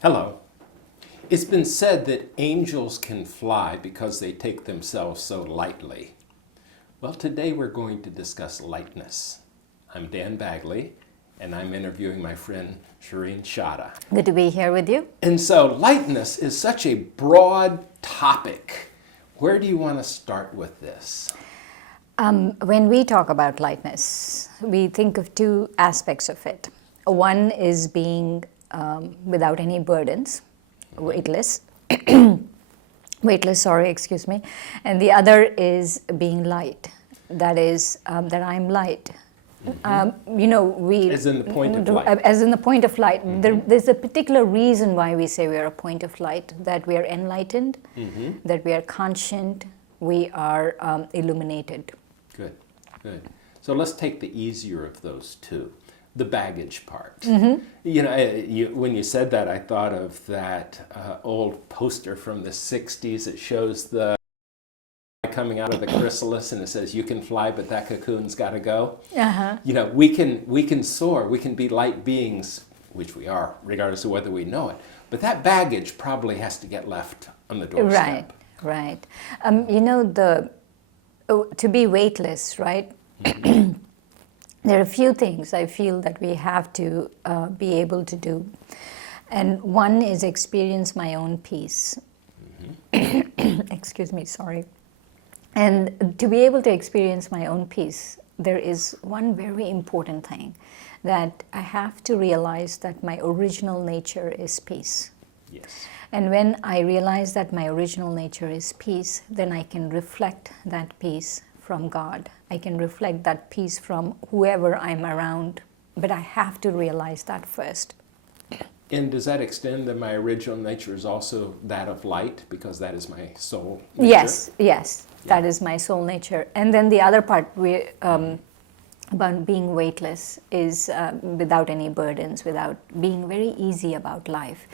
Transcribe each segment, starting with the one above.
Hello. It's been said that angels can fly because they take themselves so lightly. Well, today we're going to discuss lightness. I'm Dan Bagley, and I'm interviewing my friend Shireen Shada. Good to be here with you. And so lightness is such a broad topic. Where do you want to start with this? When we talk about lightness, we think of two aspects of it. One is being without any burdens, weightless, excuse me. And the other is being light. That is, that I'm light. As in the point of light. As in the point of light. There's a particular reason why we say we are a point of light, that we are enlightened, that we are conscient, we are illuminated. Good, good. So let's take the easier of those two, the baggage part. You know, when you said that, I thought of that old poster from the 60s. It shows the coming out of the chrysalis and it says, "You can fly, but that cocoon's got to go." You know, we can soar, we can be light beings, which we are, regardless of whether we know it. But that baggage probably has to get left on the doorstep. Right. To be weightless, right? There are a few things I feel that we have to be able to do. And one is experience my own peace. Excuse me, sorry. And to be able to experience my own peace, there is one very important thing, that I have to realize that my original nature is peace. Yes. And when I realize that my original nature is peace, then I can reflect that peace from God. I can reflect that peace from whoever I'm around, but I have to realize that first. And does that extend that my original nature is also that of light, because that is my soul nature? Yes, that is my soul nature. And then the other part about being weightless is without any burdens, without being very easy about life,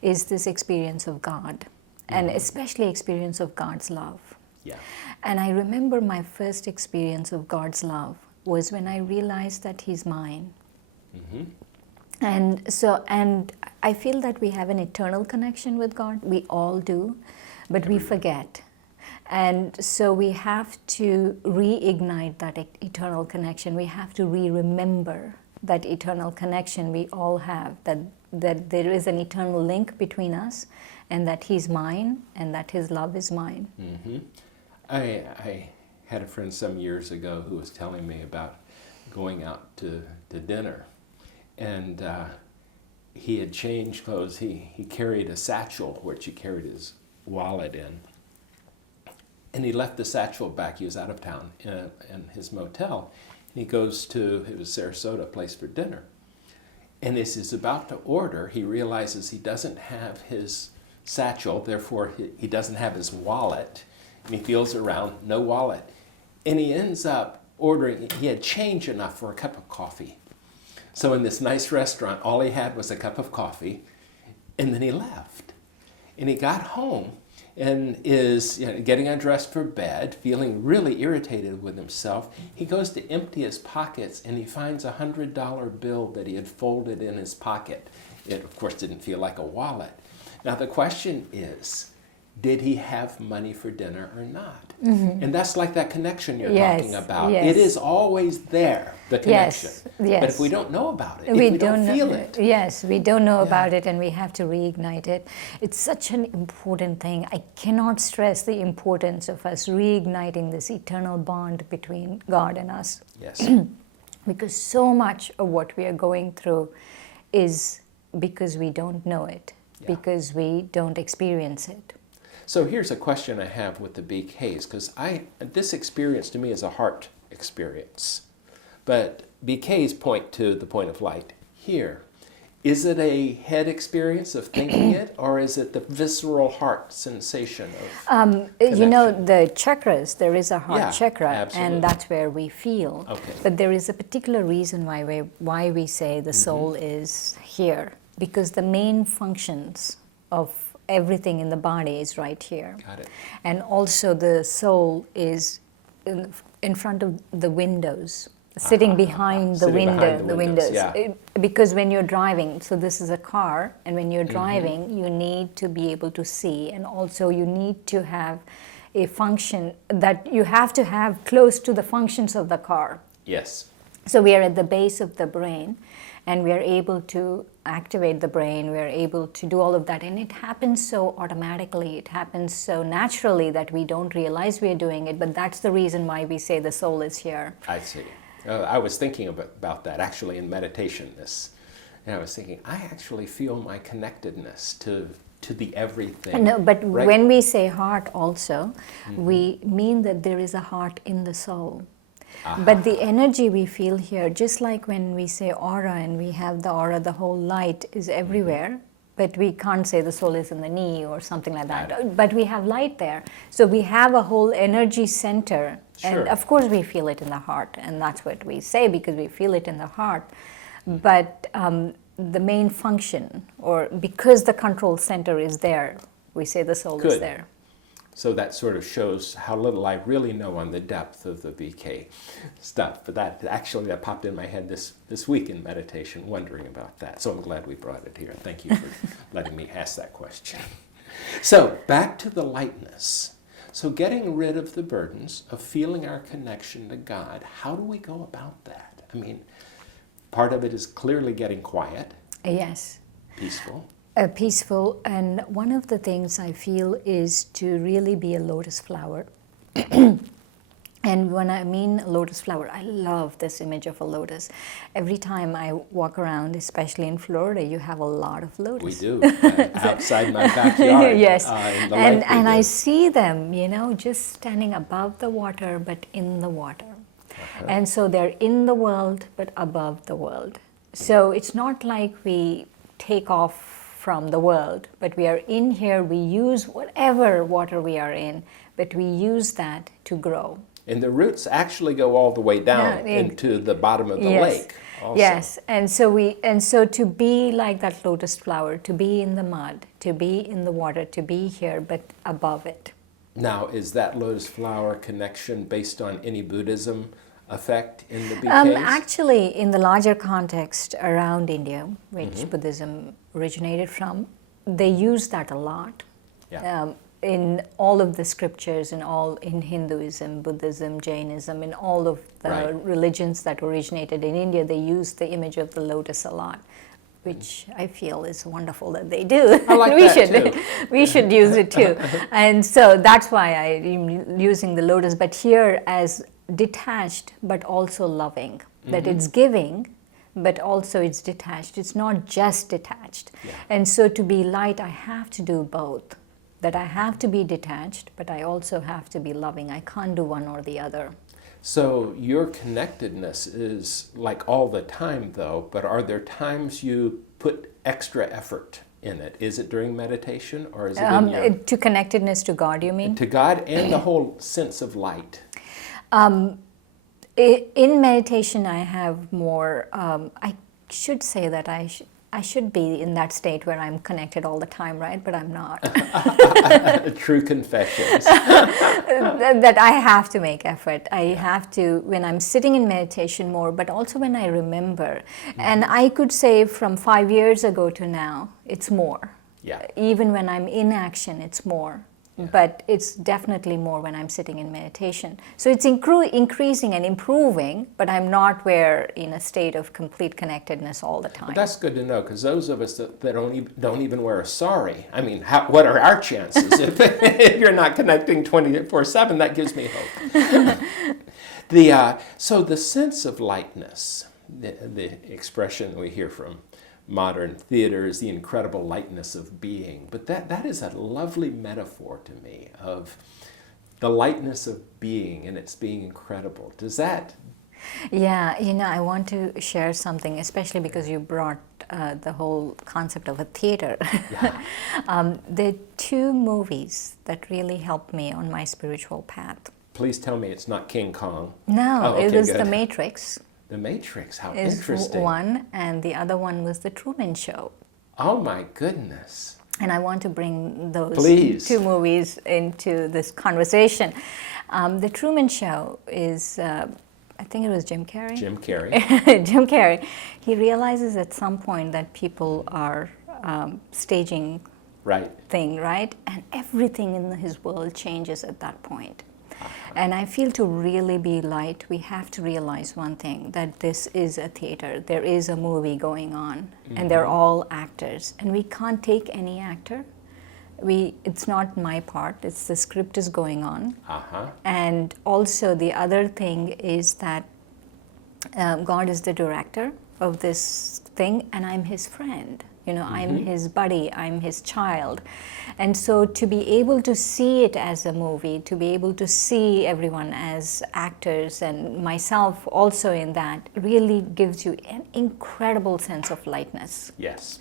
is this experience of God, and especially experience of God's love. Yeah. And I remember my first experience of God's love was when I realized that He's mine. And I feel that we have an eternal connection with God. We all do, but we forget. And so we have to reignite that eternal connection. We have to remember that eternal connection we all have, that there is an eternal link between us, and that He's mine, and that His love is mine. I had a friend some years ago who was telling me about going out to dinner, and he had changed clothes. He carried a satchel which he carried his wallet in, and he left the satchel back. He was out of town in his motel, and he goes to, it was Sarasota, place for dinner. And as he's about to order, he realizes he doesn't have his satchel, therefore he doesn't have his wallet. And he feels around, no wallet. And he ends up ordering, he had change enough for a cup of coffee. So in this nice restaurant, all he had was a cup of coffee, and then he left. And he got home and is getting undressed for bed, feeling really irritated with himself. He goes to empty his pockets, and he finds a $100 bill that he had folded in his pocket. It, of course, didn't feel like a wallet. Now, the question is, did he have money for dinner or not? And that's like that connection you're talking about. Yes. It is always there, the connection. Yes. But if we don't know about it, if we don't feel it. Yes, we don't know about it, and we have to reignite it. It's such an important thing. I cannot stress the importance of us reigniting this eternal bond between God and us. Yes. Because so much of what we are going through is because we don't know it, because we don't experience it. So here's a question I have with the BKs, because this experience to me is a heart experience. But BKs point to the point of light here. Is it a head experience of thinking it, or is it the visceral heart sensation of connection? The chakras, there is a heart chakra, absolutely. and that's where we feel. Okay. But there is a particular reason why we say the soul is here, because the main functions of everything in the body is right here. Got it. And also the soul is in front of the windows sitting behind the Sitting window, behind the windows, yeah. Because when you're driving, so this is a car, and when you're driving, you need to be able to see, and also you need to have a function that you have to have close to the functions of the car. Yes. So we are at the base of the brain, and we are able to activate the brain, we are able to do all of that, and it happens so automatically, it happens so naturally that we don't realize we are doing it, but that's the reason why we say the soul is here. I see. I was thinking about that actually in meditation. And I was thinking, I actually feel my connectedness to the everything. No, but right? when we say heart also, we mean that there is a heart in the soul. But the energy we feel here, just like when we say aura and we have the aura, the whole light is everywhere, but we can't say the soul is in the knee or something like that. But we have light there. So we have a whole energy center. Sure. And of course we feel it in the heart, and that's what we say because we feel it in the heart. But the main function, or because the control center is there, we say the soul is there. So that sort of shows how little I really know on the depth of the VK stuff. But that popped in my head this week in meditation, wondering about that. So I'm glad we brought it here. Thank you for letting me ask that question. So back to the lightness. So getting rid of the burdens of feeling our connection to God, how do we go about that? I mean, part of it is clearly getting quiet. Yes. Peaceful. Peaceful, and one of the things I feel is to really be a lotus flower. And when I mean lotus flower, I love this image of a lotus. Every time I walk around, especially in Florida, you have a lot of lotus. We do, outside my backyard. Yes, In the and I see them, just standing above the water, but in the water. And so they're in the world, but above the world. So it's not like we take off from the world, but we are in here, we use whatever water we are in, but we use that to grow. And the roots actually go all the way down into the bottom of the lake also. Yes, and so to be like that lotus flower, to be in the mud, to be in the water, to be here, but above it. Now, is that lotus flower connection based on any Buddhism effect in the BKs? Actually, in the larger context around India, which Buddhism originated from, they use that a lot. Yeah. In all of the scriptures, in Hinduism, Buddhism, Jainism, in all of the religions that originated in India, they use the image of the lotus a lot, which I feel is wonderful that they do. I like that too. We should use it too. And so that's why I'm using the lotus, but here as detached but also loving, that it's giving but also it's detached. It's not just detached. Yeah. And so to be light, I have to do both. That I have to be detached, but I also have to be loving. I can't do one or the other. So your connectedness is like all the time though, but are there times you put extra effort in it? Is it during meditation or is it in your... To connectedness to God, you mean? To God and the whole sense of light. In meditation, I have more, I should say that I should be in that state where I'm connected all the time, right? But I'm not. True confessions. That I have to make effort. I have to, when I'm sitting in meditation more, but also when I remember. And I could say from 5 years ago to now, it's more. Yeah. Even when I'm in action, it's more. Yeah. But it's definitely more when I'm sitting in meditation. So it's increasing and improving, but I'm not in a state of complete connectedness all the time. But that's good to know, because those of us that don't even wear a sari, I mean, what are our chances if you're not connecting 24/7? That gives me hope. So the sense of lightness, the expression we hear from modern theater is the incredible lightness of being. But that is a lovely metaphor to me of the lightness of being, and it's being incredible. Does that... Yeah, I want to share something, especially because you brought the whole concept of a theater. Yeah. There are 2 movies that really helped me on my spiritual path. Please tell me it's not King Kong. No, it was The Matrix. The Matrix, how is interesting. One, and the other one was The Truman Show. Oh my goodness. And I want to bring those 2 movies into this conversation. The Truman Show is I think it was Jim Carrey. Jim Carrey. Jim Carrey. He realizes at some point that people are staging Right. thing, right? And everything in his world changes at that point. And I feel to really be light, we have to realize one thing, that this is a theater. There is a movie going on, and they're all actors. And we can't take any actor. It's not my part, it's the script is going on. And also the other thing is that God is the director of this thing, and I'm his friend. You know, I'm his buddy, I'm his child. And so to be able to see it as a movie, to be able to see everyone as actors and myself also in that, really gives you an incredible sense of lightness. Yes.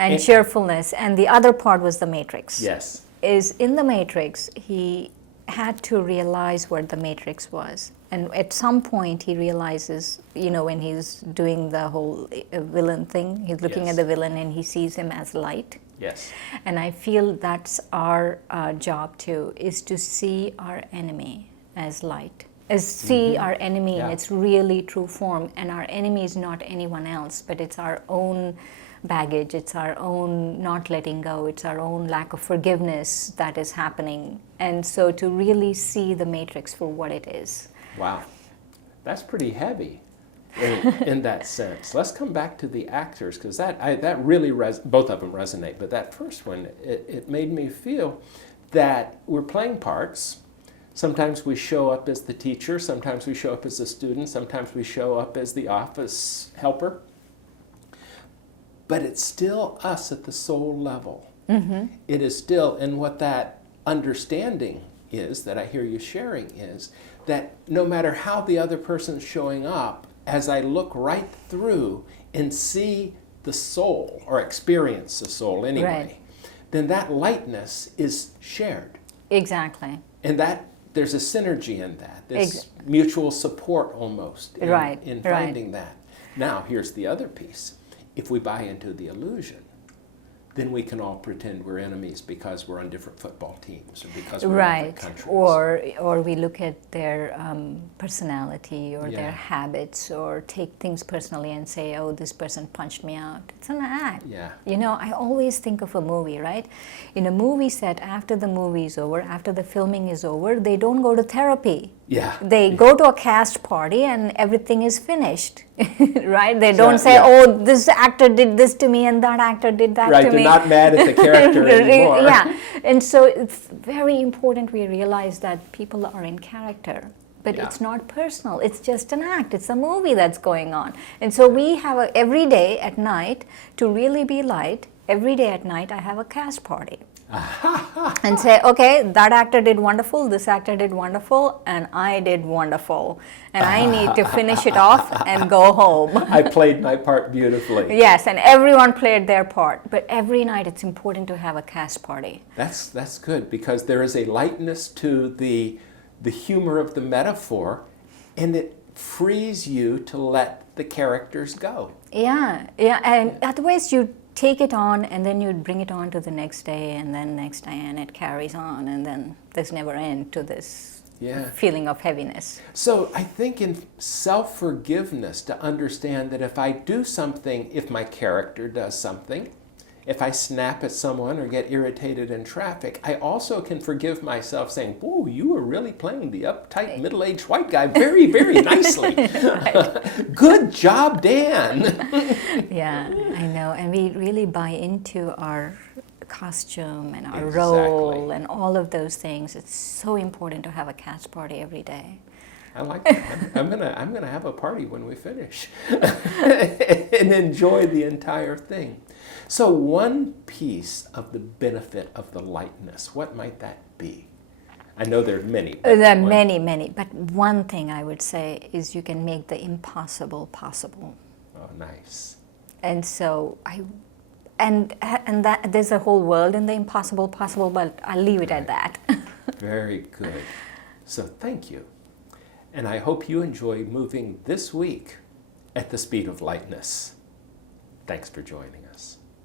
And cheerfulness. And the other part was the Matrix. Yes. Is in the Matrix, he had to realize what the Matrix was. And at some point he realizes, you know, when he's doing the whole villain thing, he's looking at the villain and he sees him as light. Yes. And I feel that's our job too, is to see our enemy as light. Is see our enemy in its really true form. And our enemy is not anyone else, but it's our own baggage, it's our own not letting go, it's our own lack of forgiveness that is happening. And so to really see the Matrix for what it is. Wow. That's pretty heavy in that sense. Let's come back to the actors, because that really, both of them resonate, but that first one, it made me feel that we're playing parts. Sometimes we show up as the teacher, sometimes we show up as the student, sometimes we show up as the office helper. But it's still us at the soul level. It is still, and what that understanding is, that I hear you sharing, is that no matter how the other person's showing up, as I look right through and see the soul, or experience the soul anyway, then that lightness is shared. Exactly. And that there's a synergy in that. There's mutual support almost in finding that. Now, here's the other piece. If we buy into the illusion, then we can all pretend we're enemies because we're on different football teams, or because we're in different countries. Or we look at their personality or their habits, or take things personally and say, oh, this person punched me out. It's an act. Yeah. You know, I always think of a movie, right? In a movie set, after the movie is over, after the filming is over, they don't go to therapy. Yeah. They go to a cast party and everything is finished, right? They don't say, oh, this actor did this to me and that actor did that to me. Right, they're not mad at the character anymore. Yeah, and so it's very important we realize that people are in character, but it's not personal. It's just an act. It's a movie that's going on. And so we have every day at night, to really be light, every day at night I have a cast party. And say, okay, that actor did wonderful, this actor did wonderful, and I did wonderful. And I need to finish it off and go home. I played my part beautifully. Yes, and everyone played their part. But every night it's important to have a cast party. That's good, because there is a lightness to the humor of the metaphor, and it frees you to let the characters go. Yeah, and otherwise you take it on and then you bring it on to the next day and then next day, and it carries on, and then there's never end to this feeling of heaviness. So I think in self-forgiveness, to understand that if I do something, if my character does something, if I snap at someone or get irritated in traffic, I also can forgive myself, saying, whoa, you were really playing the uptight middle-aged white guy very, very nicely. Good job, Dan. Yeah, I know. And we really buy into our costume and our role and all of those things. It's so important to have a cast party every day. I like that. I'm gonna have a party when we finish and enjoy the entire thing. So one piece of the benefit of the lightness, what might that be? I know there's many. There are many, but one thing I would say is you can make the impossible possible. Oh, nice. And so and that there's a whole world in the impossible possible, but I'll leave it at that. Very good. So thank you. And I hope you enjoy moving this week at the speed of lightness. Thanks for joining us.